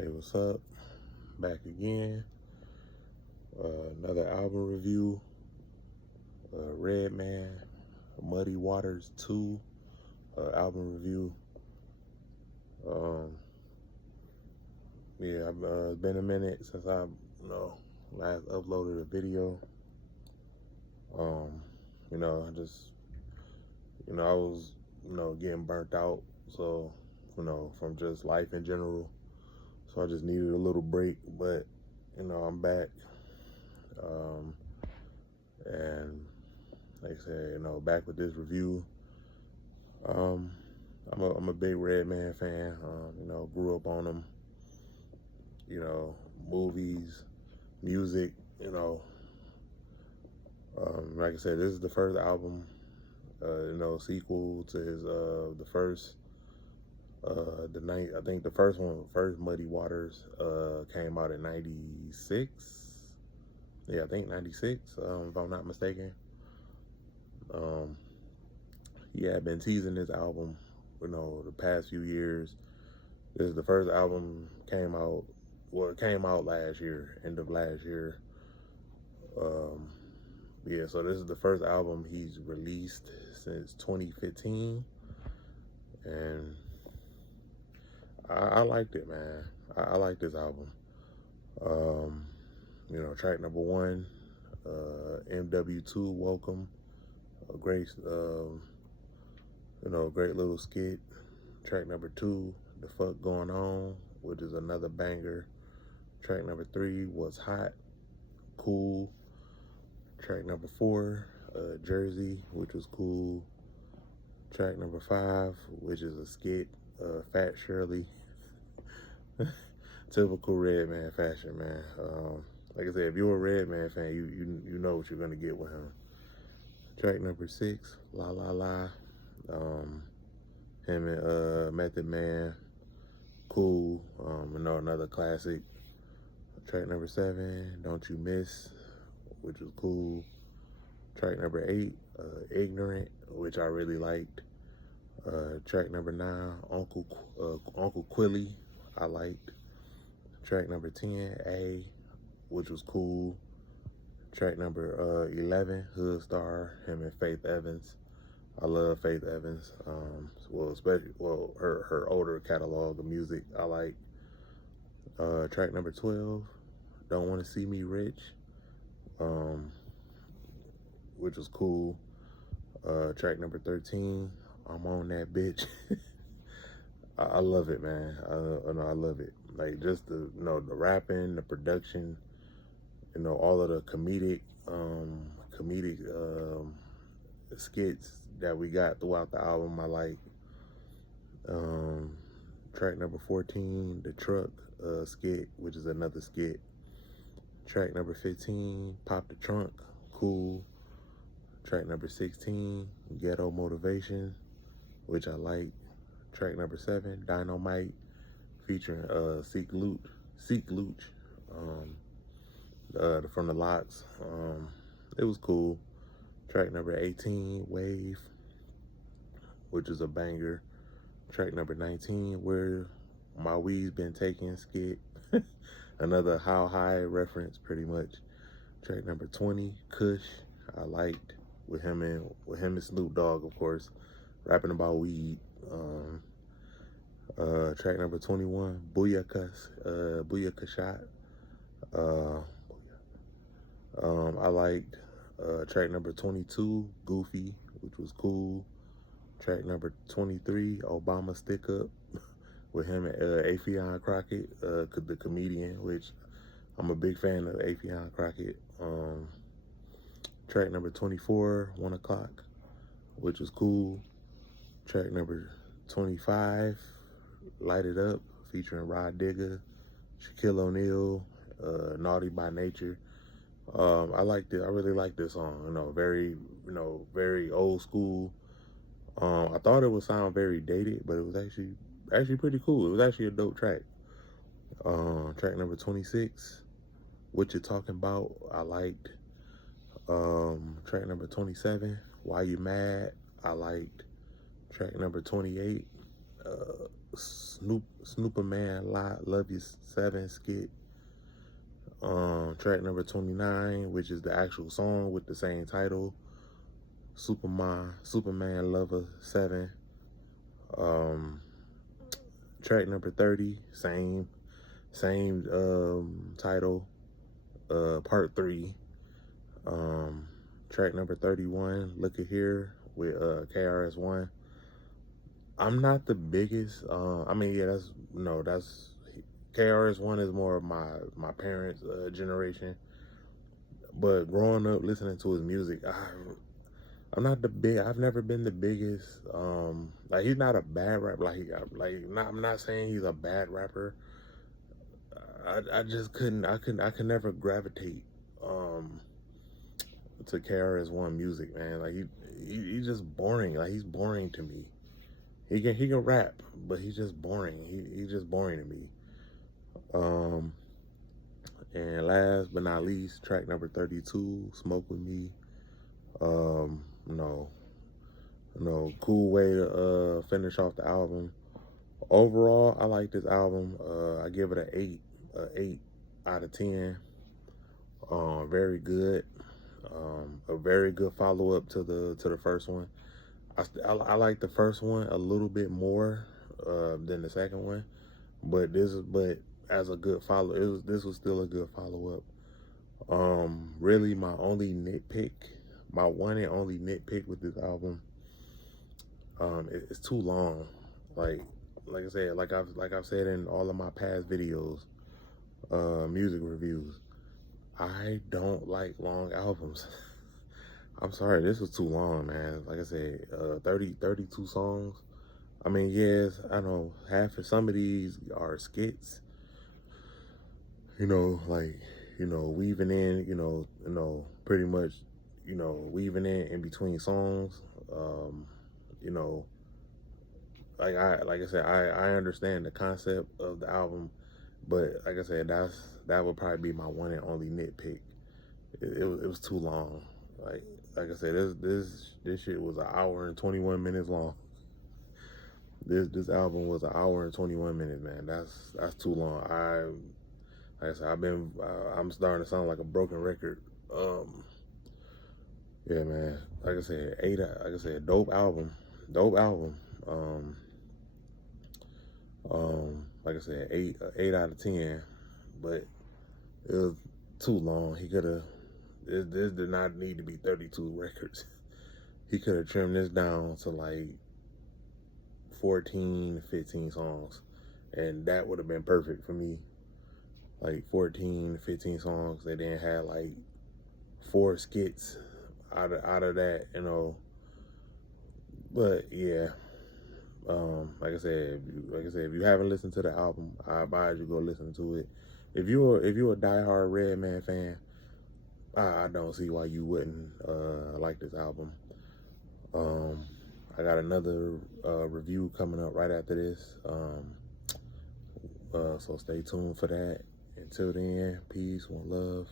Hey, what's up? Back again. Another album review. Redman, Muddy Waters 2 album review. Yeah, it's been a minute since I, last uploaded a video. I just, I was, getting burnt out. So, from just life in general. So I just needed a little break, but, I'm back. And like I said, back with this review. I'm a big Redman fan. Grew up on him. Movies, music. Like I said, this is the first album. Sequel to his the first. I think the first Muddy Waters, came out in '96. Yeah, I think '96. If I'm not mistaken. Yeah, I've been teasing this album, the past few years. This is the first album came out. Well, it came out last year, end of last year. Yeah, so this is the first album he's released since 2015, and I liked it, man. I like this album. Track number 1, MW2, Welcome, a great, great little skit. Track number 2, The Fuck Going On, which is another banger. Track number 3, What's Hot, cool. Track number 4, Jersey, which was cool. Track number 5, which is a skit, Fat Shirley. Typical Redman fashion, man. Like I said, if you're a Redman fan, you know what you're gonna get with him. Track number 6, La La La. Him and Method Man, cool. Another classic. Track number 7, Don't You Miss, which was cool. Track number 8, Ignorant, which I really liked. Track number 9, Uncle Quilly, I liked. Track number 10, A, which was cool. Track number 11, Hood Star, him and Faith Evans. I love Faith Evans. Her older catalog of music I like. Track number 12, Don't Want to See Me Rich, which was cool. Track number 13, I'm On That Bitch. I love it, man. I love it. Like, just the the rapping, the production, all of the comedic skits that we got throughout the album. I like. Track number 14, The Truck skit, which is another skit. Track number 15, Pop the Trunk, cool. Track number 16, Ghetto Motivation, which I like. Track number 7, Dynamite, featuring Seek Luch, from the Lox. It was cool. Track number 18, Wave, which is a banger. Track number 19, Where My Weed's Been Taken skit. Another How High reference, pretty much. Track number 20, Kush, I liked, with him and Snoop Dogg, of course, rapping about weed. Track number 21, Booyaka Shot. I liked track number 22, Goofy, which was cool. Track number 23, Obama Stick Up, with him and Affion Crockett, the comedian, which I'm a big fan of Affion Crockett. Track number 24, 1 O'Clock, which was cool. Track number 25, Light It Up, featuring Rod Digger, Shaquille O'Neal, Naughty by Nature. I liked it. I really like this song. Very, very old school. I thought it would sound very dated, but it was actually pretty cool. It was actually a dope track. Track number 26, What You Talking About, I liked. Track number 27, Why You Mad, I liked. Track number 28, Snooperman Love You 7 skit. Track number 29, which is the actual song with the same title, Superman Lover 7. Track number 30, same title, part 3. Track number 31, Look At Here with KRS-One. I'm not the biggest, I mean, yeah, that's KRS-One is more of my parents' generation. But growing up listening to his music, I've never been the biggest. Like, he's not a bad rapper. I'm not saying he's a bad rapper. I just couldn't. I could never gravitate to KRS-One music, man. Like, he's just boring. Like, he's boring to me. He can rap, but he's just boring. He's just boring to me. And last but not least, track number 32, Smoke With Me. Cool way to finish off the album. Overall, I like this album. I give it an 8 out of 10. Very good. A very good follow up to the first one. I like the first one a little bit more than the second one, but as a good follow, this was still a good follow up. Really, my one and only nitpick with this album, it's too long. Like I said, like I've said in all of my past videos, music reviews, I don't like long albums. I'm sorry, this was too long, man. Like I said, 32 songs. I mean, yes, I know some of these are skits, weaving in, pretty much, weaving in between songs. You know, like I said, I understand the concept of the album, but like I said, that would probably be my one and only nitpick. It was too long. Like I said, this shit was an hour and 21 minutes long. This album was an hour and 21 minutes, man. That's too long. Like I said, I'm starting to sound like a broken record. Yeah, man. Like I said, dope album. Like I said, 8 out of 10, but it was too long. This did not need to be 32 records. He could have trimmed this down to like 14, 15 songs, and that would have been perfect for me. Like 14, 15 songs. They didn't have like 4 skits out of that, But yeah, like I said, if you haven't listened to the album, I advise you go listen to it. If you're a diehard Redman fan, I don't see why you wouldn't like this album. I got another review coming up right after this, so stay tuned for that. Until then, peace, one love.